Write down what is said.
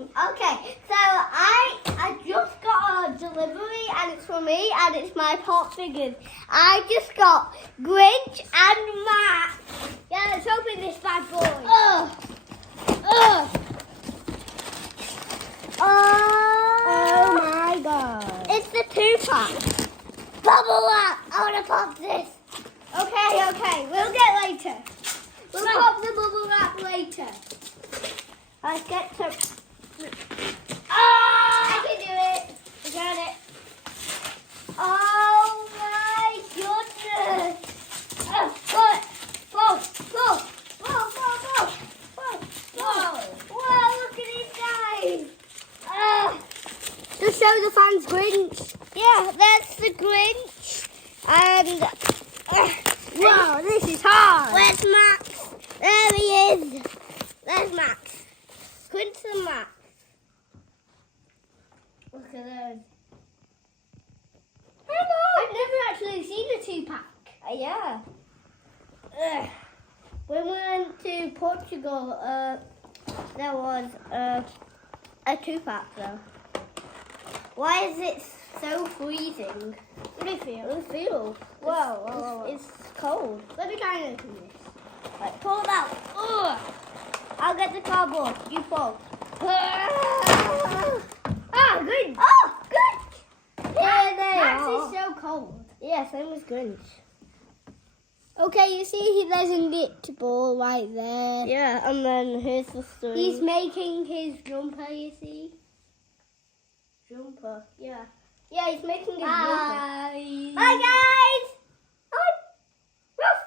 Okay, so I just got a delivery and it's for me and it's my pop figures. I just got Grinch and Matt. Yeah, let's open this bad boy. Oh my god. It's the 2-pack. Bubble wrap. I want to pop this. Okay. We'll get later. We'll pop the bubble wrap later. Let's get to... I can do it. I got it. Oh my goodness. Whoa, look at these guys. Just show the fans Grinch. Yeah, that's the Grinch. And... Wow, this is hard. Where's Max? There he is. There's Max. Grinch and Max. Look at those. I've never actually seen a 2-pack. Yeah. When we went to Portugal, there was a 2-pack though. Why is it so freezing? What do you feel? It feels. Whoa. It's cold. Let me try and open this. Right, pull it out. Ugh. I'll get the cardboard. You pull. Good. Oh, good. Here they Max are. is so cold. Yeah, same as Grinch. Okay, you see there's a knit ball right there. Yeah, and then here's the string. He's making his jumper, you see. Jumper. Yeah, he's making his jumper. Hi. Hi guys. Hi. Ruff.